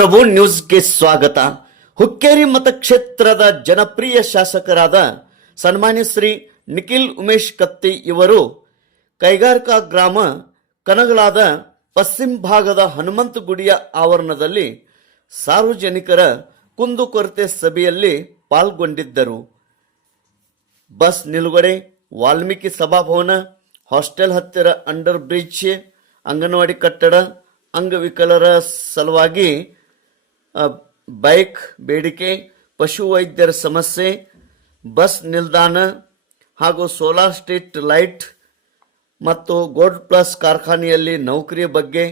ಪ್ರಭು ನ್ಯೂಸ್ಗೆ ಸ್ವಾಗತ. ಹುಕ್ಕೇರಿ ಮತಕ್ಷೇತ್ರದ ಜನಪ್ರಿಯ ಶಾಸಕರಾದ ಸನ್ಮಾನ್ಯ ಶ್ರೀ ನಿಖಿಲ್ ಉಮೇಶ್ ಕತ್ತಿ ಇವರು ಕೈಗಾರಿಕಾ ಗ್ರಾಮ ಕನಗಳಾದ ಪಶ್ಚಿಮ ಭಾಗದ ಹನುಮಂತ ಗುಡಿಯ ಆವರಣದಲ್ಲಿ ಸಾರ್ವಜನಿಕರ ಕುಂದುಕೊರತೆ ಸಭೆಯಲ್ಲಿ ಪಾಲ್ಗೊಂಡಿದ್ದರು. ಬಸ್ ನಿಲುಗಡೆ, ವಾಲ್ಮೀಕಿ ಸಭಾಭವನ, ಹಾಸ್ಟೆಲ್ ಹತ್ತಿರ ಅಂಡರ್ ಬ್ರಿಡ್ಜ್, ಅಂಗನವಾಡಿ ಕಟ್ಟಡ, ಅಂಗವಿಕಲರ ಸಲುವಾಗಿ ಬೈಕ್, ಬೇಡಿಕೆ ಪಶುವೈದ್ಯರ ಸಮಸ್ಯೆ, ಬಸ್ ನಿಲ್ದಾಣ ಹಾಗೂ ಸೋಲಾರ್ ಸ್ಟ್ರೀಟ್ ಲೈಟ್ ಮತ್ತು ಗೋಲ್ಡ್ ಪ್ಲಸ್ ಕಾರ್ಖಾನೆಯಲ್ಲಿ ನೌಕರಿಯ ಬಗ್ಗೆ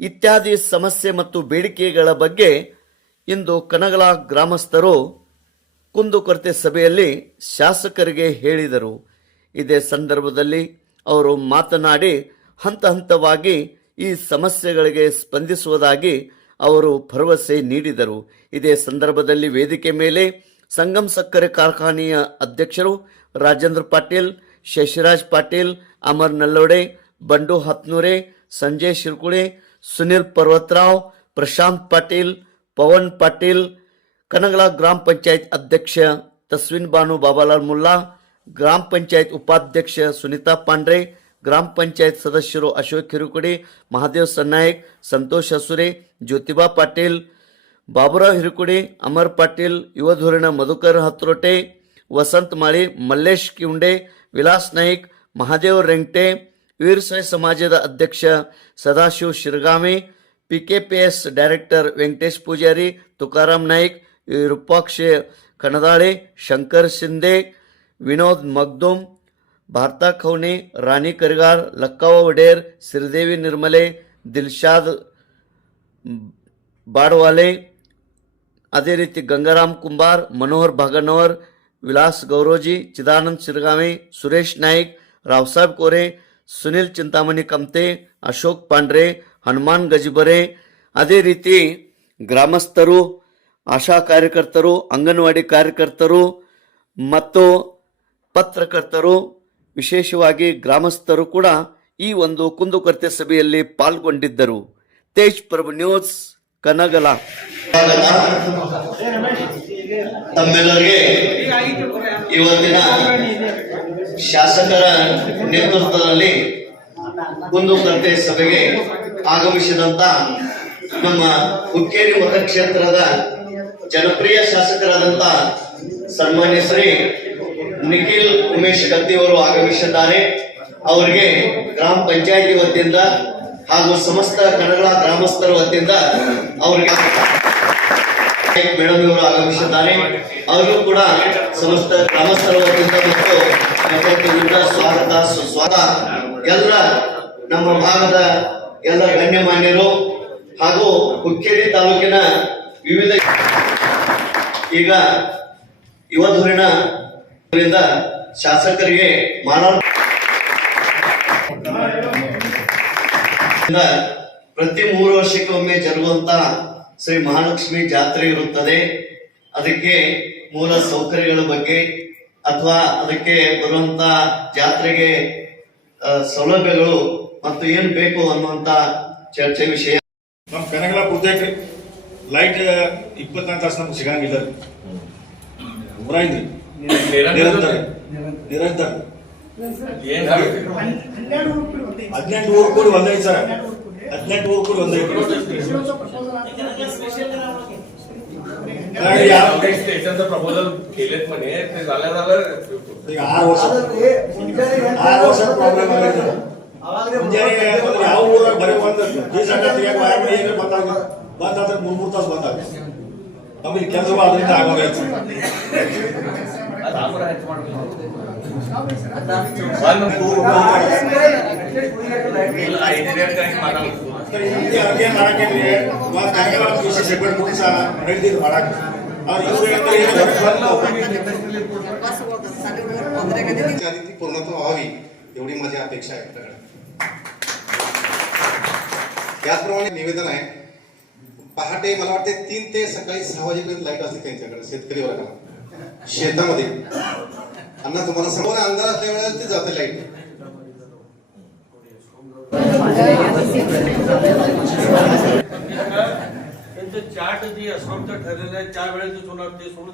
ಇತ್ಯಾದಿ ಸಮಸ್ಯೆ ಮತ್ತು ಬೇಡಿಕೆಗಳ ಬಗ್ಗೆ ಇಂದು ಕನಗಲ ಗ್ರಾಮಸ್ಥರು ಕುಂದುಕೊರತೆ ಸಭೆಯಲ್ಲಿ ಶಾಸಕರಿಗೆ ಹೇಳಿದರು. ಇದೇ ಸಂದರ್ಭದಲ್ಲಿ ಅವರು ಮಾತನಾಡಿ ಹಂತ ಹಂತವಾಗಿ ಈ ಸಮಸ್ಯೆಗಳಿಗೆ ಸ್ಪಂದಿಸುವುದಾಗಿ ಅವರು ಭರವಸೆ ನೀಡಿದರು. ಇದೇ ಸಂದರ್ಭದಲ್ಲಿ ವೇದಿಕೆ ಮೇಲೆ ಸಂಗಮ್ ಸಕ್ಕರೆ ಕಾರ್ಖಾನೆಯ ಅಧ್ಯಕ್ಷರು ರಾಜೇಂದ್ರ ಪಾಟೀಲ್, ಶಶಿರಾಜ್ ಪಾಟೀಲ್, ಅಮರ್ ನಲ್ಲೋಡೆ, ಬಂಡು ಹತ್ನೂರೆ ಸಂಜಯ್ ಶಿರ್ಕುಳೆ, ಸುನಿಲ್ ಪರ್ವತರಾವ್, ಪ್ರಶಾಂತ್ ಪಾಟೀಲ್, ಪವನ್ ಪಾಟೀಲ್, ಕನಗಲ ಗ್ರಾಮ ಪಂಚಾಯತ್ ಅಧ್ಯಕ್ಷ ತಸ್ವಿನ್ ಬಾನು ಬಾಬಾಲಾಲ್ ಮುಲ್ಲಾ, ಗ್ರಾಮ ಪಂಚಾಯತ್ ಉಪಾಧ್ಯಕ್ಷ ಸುನೀತಾ ಪಾಂಡ್ರೆ, ಗ್ರಾಮ ಪಂಚಾಯತ್ ಸದಸ್ಯರು ಅಶೋಕ್ ಹಿರುಕುಡಿ, ಮಹಾದೇವ್ ಸನ್ನಾಯಕ್, ಸಂತೋಷ್ ಹಸುರೆ ज्योतिबा पाटील बाबुराव हिरकुडे अमर पाटील युवधोरण मधुकर हातरोटे वसंत माळी मल्लेश किवंडे विलास नाईक महादेव रेंगटे वीरसाई समाज अध्यक्ष Sadashiv Shirgame P K P S director Vyankatesh Pujari Tukaram Naik रुपाक्ष कणदाळे Shankar Shinde Vinod Magdum भारता खवणे राणी करगार लक्काव वडेर श्रीदेवी निर्मले दिलशाद ಬಾಡ್ವಾಲೆ, ಅದೇ ರೀತಿ ಗಂಗಾರಾಮ್ ಕುಂಬಾರ್, ಮನೋಹರ್ ಭಾಗನವರ್ ವಿಲಾಸ್ ಗೌರೋಜಿ, ಚಿದಾನಂದ್ ಶಿರಗಾಮೆ ಸುರೇಶ್ ನಾಯ್ಕ್ ರಾವ್ಸಾಬ್ ಕೋರೆ, ಸುನಿಲ್ ಚಿಂತಾಮಣಿ ಕಮ್ತೆ ಅಶೋಕ್ ಪಾಂಡ್ರೆ, ಹನುಮಾನ್ ಗಜಿಬರೆ. ಅದೇ ರೀತಿ ಗ್ರಾಮಸ್ಥರು, ಆಶಾ ಕಾರ್ಯಕರ್ತರು, ಅಂಗನವಾಡಿ ಕಾರ್ಯಕರ್ತರು ಮತ್ತು ಪತ್ರಕರ್ತರು, ವಿಶೇಷವಾಗಿ ಗ್ರಾಮಸ್ಥರು ಕೂಡ ಈ ಒಂದು ಕುಂದುಕೊರತೆ ಸಭೆಯಲ್ಲಿ ಪಾಲ್ಗೊಂಡಿದ್ದರು. ತೇಜ್ ಪ್ರಭು ನ್ಯೂಸ್, ಕನಗಲ. ತಮ್ಮೆಲ್ಲರಿಗೆ ಇವತ್ತಿನ ಶಾಸಕರ ನೇತೃತ್ವದಲ್ಲಿ ಕುಂದುಕೊರತೆ ಸಭೆಗೆ ಆಗಮಿಸಿದಂತ ನಮ್ಮ ಹುಕ್ಕೇರಿ ಮತಕ್ಷೇತ್ರದ ಜನಪ್ರಿಯ ಶಾಸಕರಾದಂತ ಸನ್ಮಾನ್ಯ ಶ್ರೀ ನಿಖಿಲ್ ಉಮೇಶ್ ಗದ್ದಿ ಅವರು ಆಗಮಿಸಿದ್ದಾರೆ. ಅವರಿಗೆ ಗ್ರಾಮ ಪಂಚಾಯಿತಿ ವತಿಯಿಂದ ಹಾಗೂ ಸಮಸ್ತ ಕನ್ನಡ ಗ್ರಾಮಸ್ಥರ ವತಿಯಿಂದ ಅವರಿಗೆ ಮೇಡಮ್ ಇವರು ಆಗಮಿಸಿದ್ದಾರೆ. ಅವರಿಗೂ ಕೂಡ ಸಮಸ್ತ ಗ್ರಾಮಸ್ಥರ ವತಿಯಿಂದ ಮತ್ತು ಪಂಚಾಯತಿಯಿಂದ ಸ್ವಾಗತ, ಸುಸ್ವಾಗತ. ಎಲ್ಲ ನಮ್ಮ ಭಾಗದ ಎಲ್ಲ ಗಣ್ಯಮಾನ್ಯರು ಹಾಗೂ ಹುಕ್ಕೇರಿ ತಾಲೂಕಿನ ವಿವಿಧ ಈಗ ಯುವಧೂರಿನ ಶಾಸಕರಿಗೆ ಮಾನವ ಪ್ರತಿ ಮೂರು ವರ್ಷಕ್ಕೊಮ್ಮೆ ಜರುಗುವಂತ ಶ್ರೀ ಮಹಾಲಕ್ಷ್ಮಿ ಜಾತ್ರೆ ಇರುತ್ತದೆ. ಅದಕ್ಕೆ ಮೂಲ ಸೌಕರ್ಯಗಳ ಬಗ್ಗೆ ಅಥವಾ ಅದಕ್ಕೆ ಬರುವಂತ ಜಾತ್ರೆಗೆ ಸೌಲಭ್ಯಗಳು ಮತ್ತು ಏನ್ ಬೇಕು ಅನ್ನುವಂತ ಚರ್ಚೆ ವಿಷಯ. ನಮ್ಮ ಕನಗಳ ಪೂಜಾಕ್ರಿ ಲೈಟ್ ಇಪ್ಪತ್ನಾಲ್ಕು ತಾಸು ನಮ್ಗೆ ಸಿಗಂಗಿಲ್ಲ. ನಿರಂತರ. ನಿರಂತರ. ಹದಿನೆಂಟು ಊರು ಕೂಡಿ ಒಂದೈದು ಸರ್ ಹದಿನೆಂಟು ಊರು ಕೂಡಿ ಒಂದೈದು ಕನ್ನಡ ಯಾವ- स्टेशनचं प्रपोजल केलेत म्हणे ते झाल्या झालं ಈಗ ಆರು ವರ್ಷ ಆರು ವರ್ಷ ಪ್ರಾಬ್ಲಮ್ ಆಗೈತೆ ಮುಂಜಾನೆ ಅಂದ್ರೆ ಯಾವ ಊರಾಗ ಬರೀ ಒಂದು ಈ ಸಂಘ ತೆಗಿಯಕ್ಕೆ ಬಾಯ್ ಮಾಡಿ ಏನೇ ಬಂದಾಗ ಬಂದಾದ್ರೆ ಮೂರ್ ಮೂರ್ ತಾಸು ಬಂದಾಗ ನಮಗೆ ಕೆಲಸ ಅದರಿಂದ ಆಗೋಗೈತೆ पूर्णत्व व्हावी एवढी माझी अपेक्षा है निवेदन है पहाटे मैं तीन सका सहा वजेपर्यत लाईट असते त्यांच्याकडे शेतकरी शेतामध्ये. अण्णा तुम्हाला समोर अंधार असल्या वेळेला ते जाते लाइट त्यांचं चाट जे अस्वस्थ ठरलेलं आहे त्या वेळेचं चुनाव ते सोडून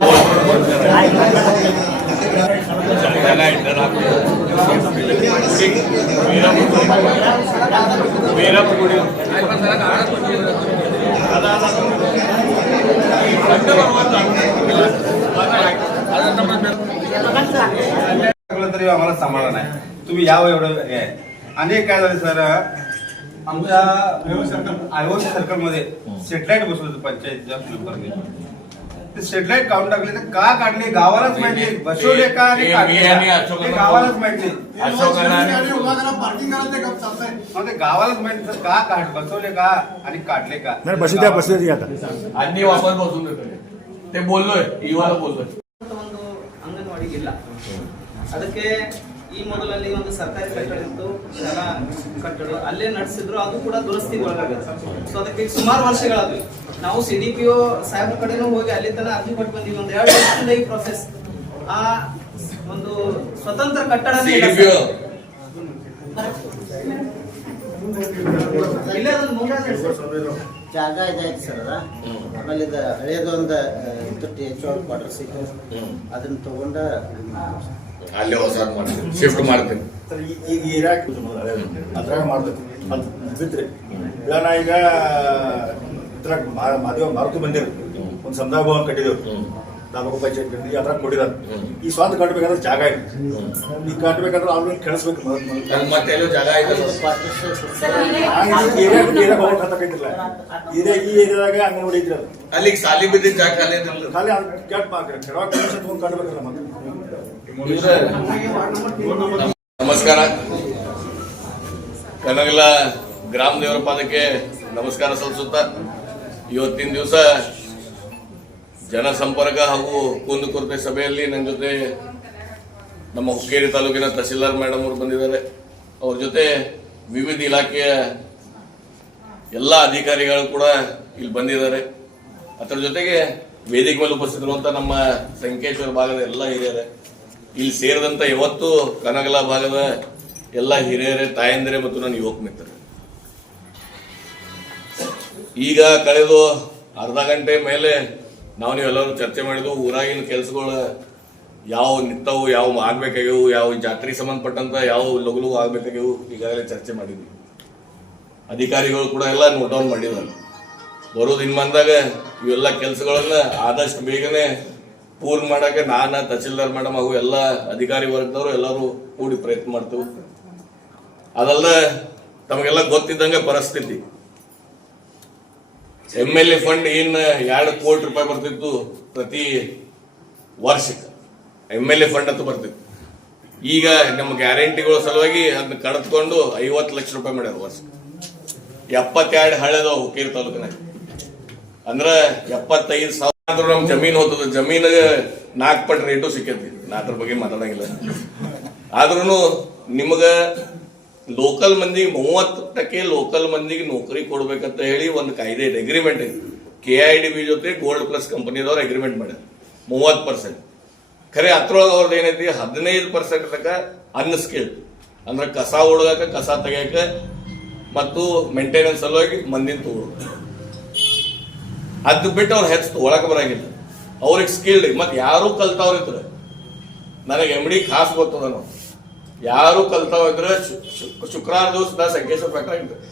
सगळं तरी आम्हाला समाधान आहे. तुम्ही यावं एवढं हे आहे. आणि काय झालं सर आमच्या आयओसी सर्कलमध्ये सेटेलाइट बसवलं पंचायतच्या ते सेटेलाइट काढून टाकले तर का काढले गावालाच माहिती बसवले का आणि काढले मी का? ते गावालाच माहिती मग ते गावालाच माहिती सर का काढ बसवले का आणि काढले का? नाही बसू द्या बसू द्या आता. आणि वापस बसून देतो ते बोललोय इवाला बोललोय ಒಂದು ಅಂಗನವಾಡಿ ಇಲ್ಲ ಅದಕ್ಕೆ ಈ ಮೊದಲಲ್ಲಿ ಒಂದು ಸರ್ಕಾರಿ ಕಟ್ಟಡ ಇತ್ತು ಶಾಲಾ ಕಟ್ಟಡ ಅಲ್ಲೇ ನಡೆಸಿದ್ರು ಅದು ಕೂಡ ದುರಸ್ತಿ ಒಳಗಾಗುತ್ತೆ ಸೊ ಅದಕ್ಕೆ ಈಗ ಸುಮಾರು ವರ್ಷಗಳಾದ್ವಿ ನಾವು ಸಿ ಡಿ ಪಿ ಒ ಸಾಹೇಬ್ರ ಕಡೆನೂ ಹೋಗಿ ಅಲ್ಲಿ ತನಕ ಅರ್ಜಿ ಕೊಟ್ಟು ಬಂದೀವಿ ಒಂದು ಎರಡು ವರ್ಷದಿಂದ ಈ ಪ್ರೊಸೆಸ್ ಆ ಒಂದು ಸ್ವತಂತ್ರ ಕಟ್ಟಡ CDPO. ಇಲ್ಲೇ ಅದೊಂದು ಮುಂದೆ ಸರ್ ಜಾಗ ಇದಾಯ್ತು ಸರ್ ಅದ. ಆಮೇಲೆ ಇದು ಹಳೇದೊಂದು ಇತ್ತು ಟಿ ಎಚ್ ಅವ್ರ ಕ್ವಾರ್ಟರ್ಸ್ ಇತ್ತು ಅದನ್ನ ತಗೊಂಡ ಅಲ್ಲೇ ಹೊಸ ಮಾಡ್ತೀನಿ ಶಿಫ್ಟ್ ಮಾಡ್ತೀನಿ ಸರ್, ಈ- ಈಗ ಇರಾಕ್ ಅದ್ರಾಗ ಮಾಡ್ತೀನಿ ಅಂತ ಬಿಟ್ರಿ ಈಗ ನಾ ಈಗ ಇದ್ರಾಗ ಮಾ- ಮಾದೇವ ಮಾರುತಿ ಮಂದಿರ ಒಂದು ಸಂದಾಗ ಭವನ ಕಟ್ಟಿದೆವು ತಾಲೂಕು ಪಂಚಾಯತ್ ಅದ್ರಾಗ ಕೊಟ್ಟಿದ್ದಾರೆ. ಈ ಸ್ವಂತ ಕಟ್ಟಬೇಕಾದ್ರೆ ಜಾಗ ಇದೆ ಈ ಕಟ್ಟಬೇಕಾದ್ರೆ ಅವ್ರನ್ನ ಕೆಳಸ್ಬೇಕು ಮೊದಲು ಮೊದಲು. ನನ್ ಮತ್ತೆ ಎಲ್ಲೋ ಜಾಗ ಹತ್ತಕೈತಿಲ್ಲ ಏರಿಯಾ ಈ ಏರಿಯಾದಾಗ ಅಂಗನವಾಡಿ ಅದು. ಅಲ್ಲಿಗೆ ಸಾಲಿ ಬಿದ್ದಿದ್ದ ಜಾಗ ಖಾಲಿ ಖಾಲಿ ಅದು ಕೆಟ್ಟ ಕೆಡವಾಗ ಕಟ್ಟಬೇಕಲ್ಲ ಮತ್ತೆ. ನಮಸ್ಕಾರ. ಕನಗಲ ಗ್ರಾಮ ದೇವರ ಪಾದಕ್ಕೆ ನಮಸ್ಕಾರ ಸಲ್ಲಿಸುತ್ತ ಇವತ್ತಿನ ದಿವಸ ಜನಸಂಪರ್ಕ ಹಾಗೂ ಕುಂದುಕೊರತೆ ಸಭೆಯಲ್ಲಿ ನನ್ನ ಜೊತೆ ನಮ್ಮ ಹುಕ್ಕೇರಿ ತಾಲೂಕಿನ ತಹಸೀಲ್ದಾರ್ ಮೇಡಮ್ ಅವರು ಬಂದಿದ್ದಾರೆ. ಅವ್ರ ಜೊತೆ ವಿವಿಧ ಇಲಾಖೆಯ ಎಲ್ಲ ಅಧಿಕಾರಿಗಳು ಕೂಡ ಇಲ್ಲಿ ಬಂದಿದ್ದಾರೆ. ಅದರ ಜೊತೆಗೆ ವೇದಿಕೆ ಮೇಲೆ ಉಪಸ್ಥಿತರುವಂತ ನಮ್ಮ ಸಂಕೇಶ್ವರ ಭಾಗದ ಎಲ್ಲ ಹಿರಿಯರೇ, ಇಲ್ಲಿ ಸೇರಿದಂತ ಇವತ್ತು ಕನಗಲ ಭಾಗದ ಎಲ್ಲ ಹಿರಿಯರೇ, ತಾಯಂದಿರೇ ಮತ್ತು ನನ್ನ ಯುವಕ ಮಿತ್ರರು. ಈಗ ಕಳೆದು ಅರ್ಧ ಗಂಟೆ ಮೇಲೆ ನಾವು ನೀವೆಲ್ಲರೂ ಚರ್ಚೆ ಮಾಡಿದ್ವು, ಊರಾಗಿನ ಕೆಲಸಗಳು ಯಾವ ನಿಂತವು, ಯಾವ ಆಗ್ಬೇಕಾಗ್ಯವು, ಯಾವ ಜಾತ್ರೆಗೆ ಸಂಬಂಧಪಟ್ಟಂತ ಯಾವ ಲಘು ಆಗ್ಬೇಕಾಗ್ಯವು ಈಗಾಗಲೇ ಚರ್ಚೆ ಮಾಡಿದ್ವಿ. ಅಧಿಕಾರಿಗಳು ಕೂಡ ಎಲ್ಲ ನೋಟ್ ಡೌನ್ ಮಾಡಿದ್ದಾರೆ. ಬರೋದು ಇನ್ ಬಂದಾಗ ಇವೆಲ್ಲ ಕೆಲಸಗಳನ್ನ ಆದಷ್ಟು ಬೇಗನೆ ಪೂರ್ಣ ಮಾಡಕ್ಕೆ ನಾನು ತಹಸೀಲ್ದಾರ್ ಮೇಡಮ್ ಹಾಗೂ ಎಲ್ಲ ಅಧಿಕಾರಿ ವರ್ಗದವರು ಎಲ್ಲರೂ ಕೂಡಿ ಪ್ರಯತ್ನ ಮಾಡ್ತೇವೆ. ಅದಲ್ಲ ತಮಗೆಲ್ಲ ಗೊತ್ತಿದ್ದಂಗೆ ಪರಿಸ್ಥಿತಿ. ಎಂ ಎಲ್ ಎ ಫಂಡ್ ಏನ್ ಎರಡು ಕೋಟಿ ರೂಪಾಯಿ ಬರ್ತಿತ್ತು ಪ್ರತಿ ವರ್ಷಕ್ಕೆ. ಎಂ ಎಲ್ ಎ ಫಂಡ್ ಅಂತ ಬರ್ತಿತ್ತು. ಈಗ ನಮ್ಮ ಗ್ಯಾರಂಟಿಗಳ ಸಲುವಾಗಿ ಅದನ್ನ ಕಳೆದುಕೊಂಡು ಐವತ್ತು ಲಕ್ಷ ರೂಪಾಯಿ ಮಾಡ್ಯಾರ ವರ್ಷ ಎಪ್ಪತ್ತೆರಡು ಹಳೆದವ ಹುಕ್ಕೇರಿ ತಾಲೂಕಿನಾಗ. ಅಂದ್ರ ಎಪ್ಪತ್ತೈದು ಸಾವಿರ ಆದ್ರೂ ನಮ್ ಜಮೀನು ಹೋಗ್ತದ ಜಮೀನಾಗ ನಾಲ್ಕು ಪಟ್ಟು ರೇಟು ಸಿಕ್ಕೈತಿ. ನಾ ಅದ್ರ ಬಗ್ಗೆ ಮಾತಾಡಂಗಿಲ್ಲ. ಆದ್ರೂ ನಿಮಗ ಲೋಕಲ್ ಮಂದಿಗೆ ಮೂವತ್ತು ಟಕ್ಕೆ ಲೋಕಲ್ ಮಂದಿಗೆ ನೌಕರಿ ಕೊಡ್ಬೇಕಂತ ಹೇಳಿ ಒಂದು ಕಾಯ್ದೆ ಇದೆ ಅಗ್ರಿಮೆಂಟ್ ಇದೆ. ಕೆ ಐ ಡಿ ಬಿ ಜೊತೆ ಗೋಲ್ಡ್ ಪ್ಲಸ್ ಕಂಪನಿದವ್ರು ಅಗ್ರಿಮೆಂಟ್ ಮಾಡ್ಯಾರ. ಮೂವತ್ತು ಪರ್ಸೆಂಟ್ ಖರೆ, ಅದ್ರೊಳಗೆ ಅವ್ರದ್ದು ಏನೈತಿ? ಹದಿನೈದು ಪರ್ಸೆಂಟ್ ತನಕ ಅನ್ಸ್ಕಿಲ್ಡ್ ಅಂದ್ರೆ ಕಸ ಹೊಡ್ದಾಕ ಕಸ ತೆಗಿಯಕ ಮತ್ತು ಮೇಂಟೆನೆನ್ಸ್ ಸಲುವಾಗಿ ಮಂದಿನ ತಗೊಳ್ಳೋದು ಅದು ಬಿಟ್ಟು ಅವ್ರು ಹೆಚ್ಚು ತಗೊಳಕ್ ಬರಂಗಿಲ್ಲ. ಅವ್ರಿಗೆ ಸ್ಕಿಲ್ಡ್ ಮತ್ತೆ ಯಾರು ಕಲ್ತವ್ರು ನನಗೆ ಎಂ ಡಿ ಖಾಸ್ ಗೊತ್ತದ ನಾವು ಯಾರು ಕಲ್ತಾ ಶು- ಶುಕ್ರವಾರ ದಿವಸ ನಾ ಸಂಕೇಶ್ವರ ಫ್ಯಾಕ್ಟ್ರಿ ಇರ್ತದೆ.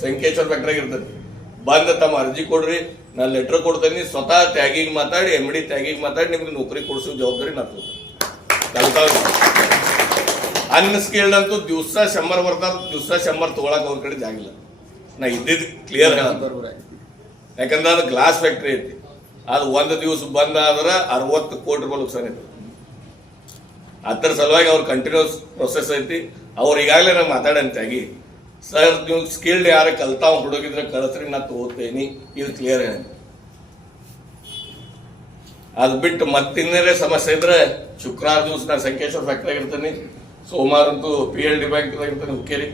ಸಂಕೇಶ್ವರ ಫ್ಯಾಕ್ಟ್ರಿ ಇರ್ತದೆ. ಬಂದ ತಮ್ಮ ಅರ್ಜಿ ಕೊಡ್ರಿ ನಾ ಲೆಟರ್ ಕೊಡ್ತೇನೆ ಸ್ವತಃ ತ್ಯಾಗಿಗೆ ಮಾತಾಡಿ ಎಂ ಡಿ ತ್ಯಾಗಿಗೆ ಮಾತಾಡಿ ನಿಮ್ಗೆ ನೌಕರಿ ಕೊಡಿಸೋ ಜವಾಬ್ದಾರಿ ನಾ ಕಲ್ತಾವ ಅನ್ಸ್ಕಿಲ್ಡ್ ಅಂತೂ ದಿವಸ ಶಂಬರ್ ಬರ್ತಾರ ದಿವಸ ಶಂಬರ್ ತಗೊಳಕ್ ಅವ್ರ ಕಡೆ ಜಾಗಿಲ್ಲ ನಾ ಇದ್ದಿದ್ದು ಕ್ಲಿಯರ್ ಯಾಕಂದ್ರೆ ಅದು ಗ್ಲಾಸ್ ಫ್ಯಾಕ್ಟ್ರಿ ಐತಿ. ಅದು ಒಂದು ದಿವಸ ಬಂದ್ ಆದ್ರೆ ಅರವತ್ತು ಕೋಟಿ ರೂಪಾಯಿ ನುಕ್ಸಾನ್ ಐತಿ. ಅದ್ರ ಸಲುವಾಗಿ ಅವ್ರ ಕಂಟಿನ್ಯೂಸ್ ಪ್ರೊಸೆಸ್ ಐತಿ. ಅವ್ರು ಈಗಾಗಲೇ ನಾನು ಮಾತಾಡಂತಾಗಿ ಸರ್, ನೀವು ಸ್ಕಿಲ್ಡ್ ಯಾರ ಕಲ್ತಾವ್ ಹುಡುಗಿದ್ರೆ ಕಲಸ್ರಿ ನಾ ತಗೋತೇನಿ ಇದು ಕ್ಲಿಯರ್ ಹೇಳಿ. ಅದು ಬಿಟ್ಟು ಮತ್ತಿನ್ನೇ ಸಮಸ್ಯೆ ಇದ್ರೆ ಶುಕ್ರವಾರ ದಿವಸ ನಾನು ಸಂಕೇಶ್ವರ ಫ್ಯಾಕ್ಟ್ರಿ ಇರ್ತೀನಿ. ಸೋಮವಾರ ಅಂತೂ ಪಿ ಎಲ್ ಡಿ ಬ್ಯಾಂಕ್ ಇರ್ತೀನಿ, ಹುಕ್ಕೇರಿ.